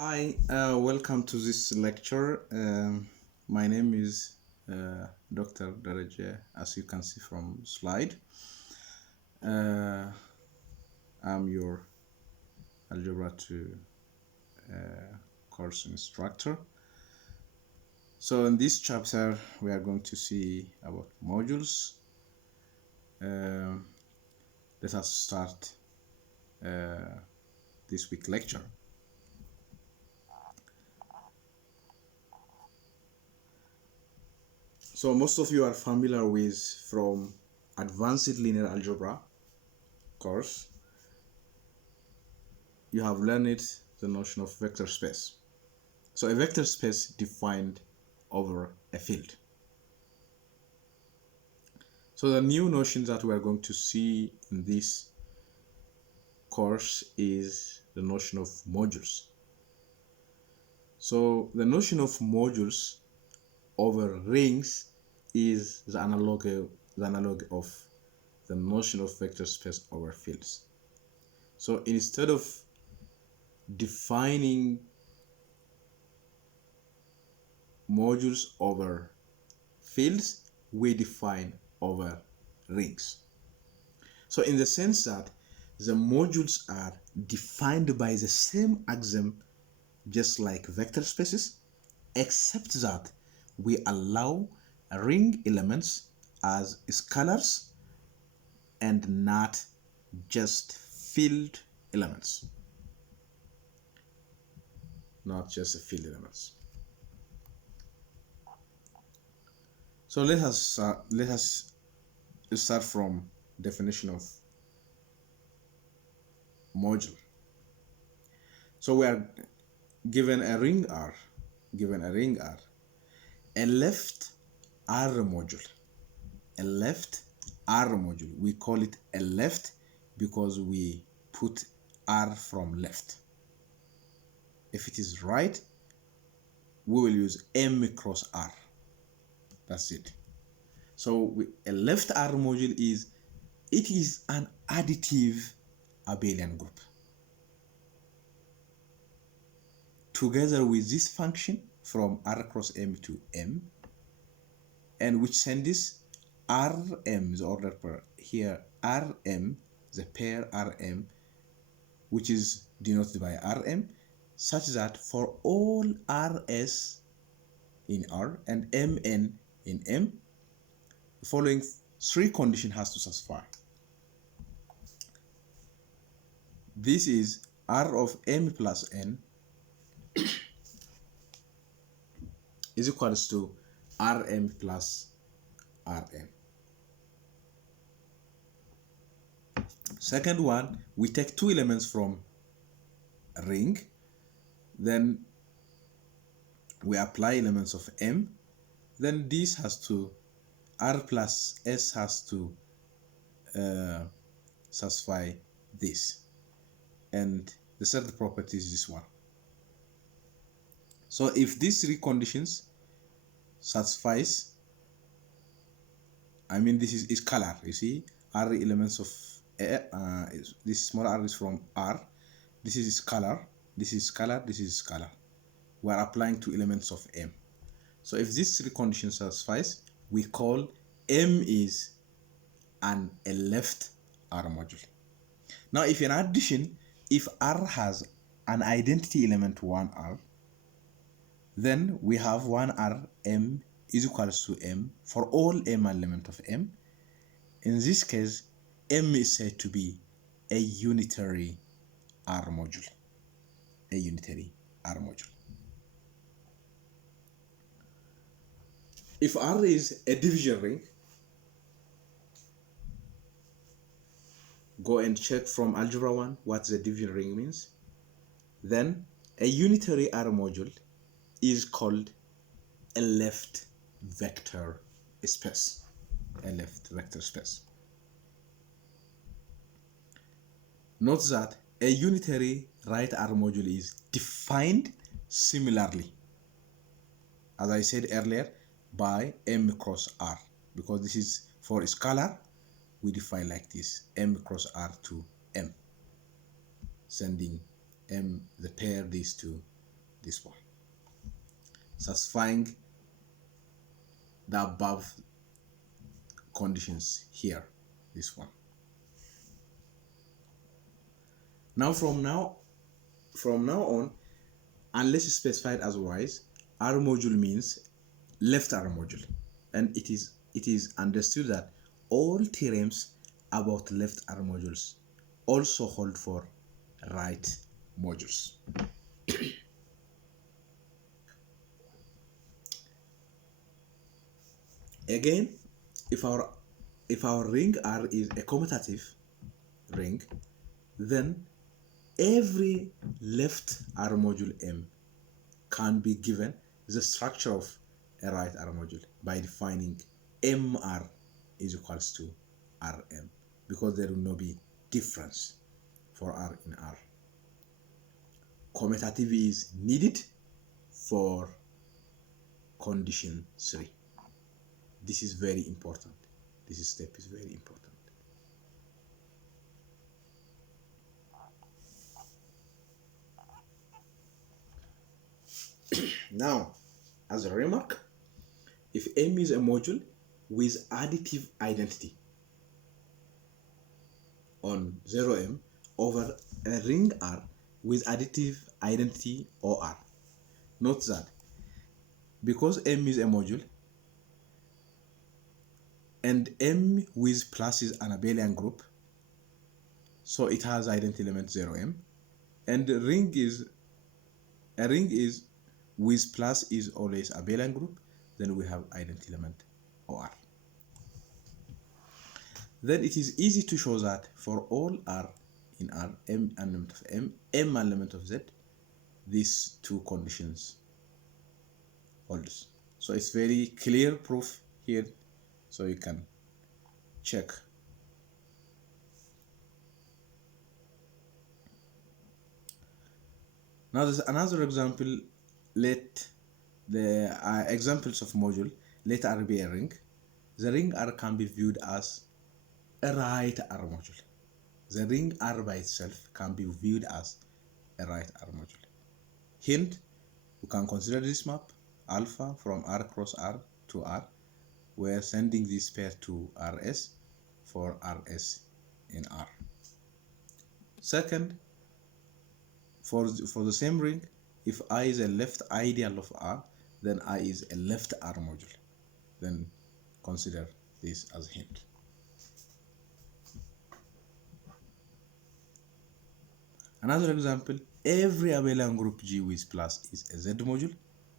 Hi, welcome to this lecture. My name is Dr. Daraja, as you can see from slide. Uh, I'm your Algebra 2 course instructor. So in this chapter, we are going to see about modules. Let us start this week lecture. So most of you are familiar with from Advanced Linear Algebra course. You have learned the notion of vector space. So a vector space defined over a field. So the new notion that we are going to see in this course is the notion of modules. So the notion of modules over rings is the analog of the notion of vector space over fields. So instead of defining modules over fields, we define over rings. So in the sense that the modules are defined by the same axiom just like vector spaces, except that we allow ring elements as scalars and not just field elements. Not just field elements. So let us start from definition of module. So we are given a ring R, a left R module, we call it a left because we put R from left. If it is right, we will use M cross R. That's it. So a left R module is an additive abelian group. Together with this function from R cross M to M, and which sends Rm, the order pair here, Rm, the pair Rm, which is denoted by Rm, such that for all Rs in R and Mn in M, the following three conditions has to satisfy. This is R of M plus N is equals to Rm plus Rn. Second one, we take two elements from a ring, then we apply elements of M, then this has to, R plus S has to satisfy this. And the third property is this one. So if these three conditions satisfies, I mean this is scalar, you see, R elements of this small r is from R, this is scalar, this is scalar, this is scalar. We are applying two elements of M. So if these three conditions satisfies, we call M is a left R module. Now if in addition, if R has an identity element 1R, then we have 1R M is equals to M for all M element of M. In this case, M is said to be a unitary R module. A unitary R module. If R is a division ring, go and check from Algebra 1 what the division ring means. Then a unitary R module is called a left vector space. A left vector space. Note that a unitary right R module is defined similarly, as I said earlier, by M cross R, because this is for a scalar, we define like this, M cross R to M, sending M, the pair these two this one, satisfying the above conditions here, this one. Now from now on, unless specified otherwise, R module means left R module, and it is understood that all theorems about left R modules also hold for right modules. Again, if our ring R is a commutative ring, then every left R module M can be given the structure of a right R module by defining MR is equals to RM, because there will not be difference for R in R. Commutativity is needed for condition 3. This is very important. This step is very important. Now, as a remark, if M is a module with additive identity on 0M over a ring R with additive identity OR, note that because M is a module and M with plus is an abelian group, so it has identity element 0M, and a ring is with plus is always abelian group, then we have identity element OR. Then it is easy to show that for all R in R, M element of M, M element of Z, these two conditions holds. So it's very clear proof here, so you can check. Now there's another example. Let the examples of module, let R be a ring. The ring R can be viewed as a right R module. The ring R by itself can be viewed as a right R module. Hint, we can consider this map alpha from R cross R to R. We're sending this pair to RS for RS in R. Second, for the same ring, if I is a left ideal of R, then I is a left R module. Then consider this as a hint. Another example, every abelian group G with plus is a Z module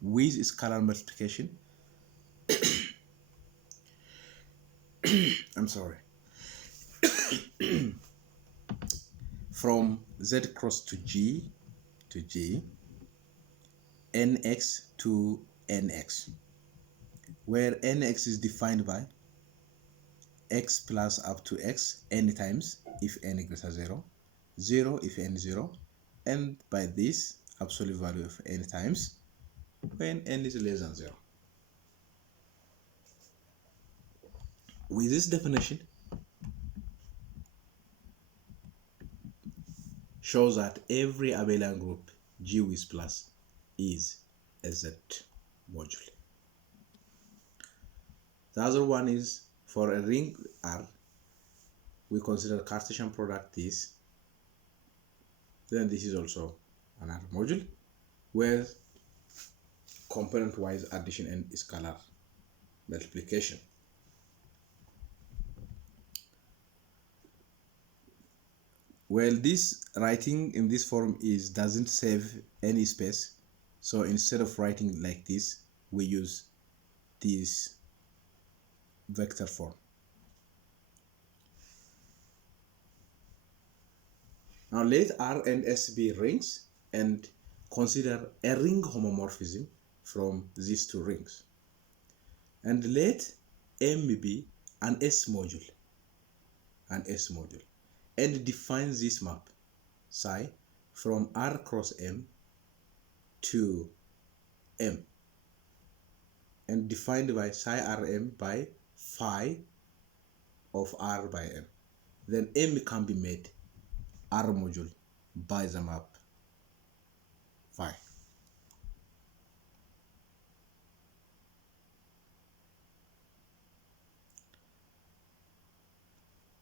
with scalar multiplication. I'm sorry. From Z cross to G, nx to nx, where nx is defined by x plus up to x n times if n greater 0, 0 if n 0, and by this absolute value of n times when n is less than 0. With this definition, shows that every abelian group G with plus is a Z module. The other one is for a ring R, we consider Cartesian product this, then this is also an R module where component wise addition and scalar multiplication. Well, this writing in this form doesn't save any space, so instead of writing like this, we use this vector form. Now let R and S be rings and consider a ring homomorphism from these two rings. And let M be an S module, and define this map psi from R cross M to M, and defined by psi Rm by phi of R by M. Then M can be made R module by the map phi.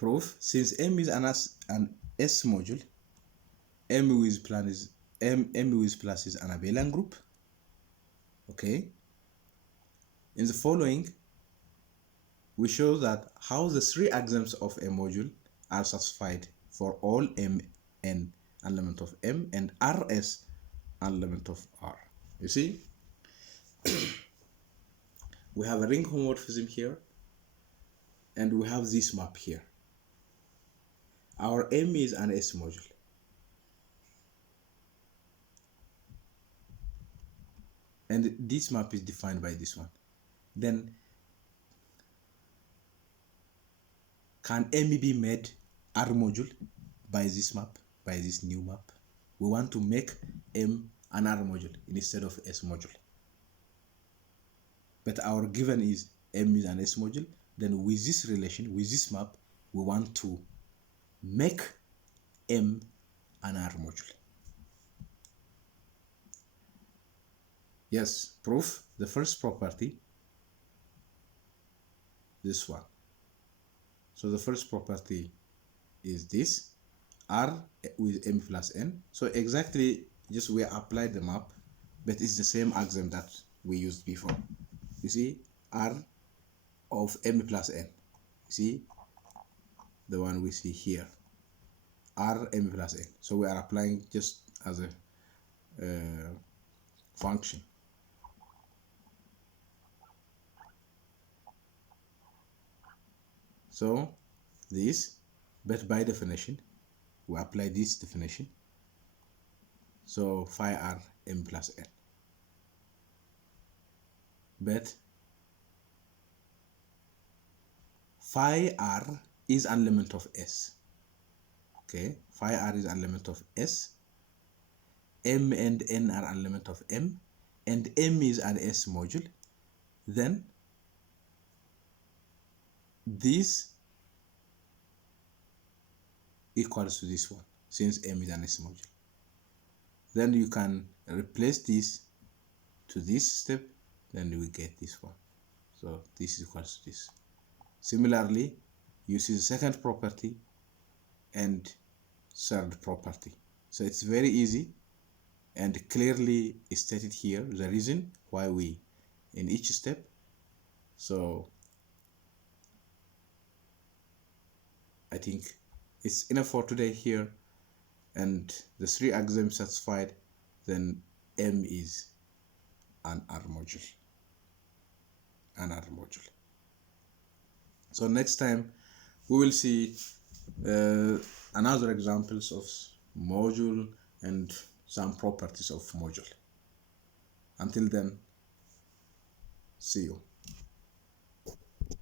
Proof: since M is an S module, M with plus is an abelian group. Okay. In the following, we show that how the three axioms of a module are satisfied for all M n element of M and Rs element of R. You see, we have a ring homomorphism here, and we have this map here. Our M is an S module, and this map is defined by this one. Then can M be made R module by this map, by this new map? We want to make M an R module instead of S module. But our given is M is an S module. Then with this relation, with this map, we want to make M an R module. Yes, proof: the first property, this one. So the first property is this, R with M plus N. So exactly, just we apply the map, but it's the same axiom that we used before. You see, R of M plus N. You see, the one we see here, R M plus N. So we are applying just as a function. So this, but by definition, we apply this definition. So phi R M plus N. But phi R is an element of S. Okay, phi R is an element of S. M and N are an element of M, and M is an S module. Then this equals to this one, since M is an S module. Then you can replace this to this step, then we get this one. So this is equals to this. Similarly, you see the second property and third property. So it's very easy and clearly stated here the reason why we in each step. So I think it's enough for today here, and the three axioms satisfied, then M is an R module. So next time we will see another examples of module and some properties of module. Until then, see you.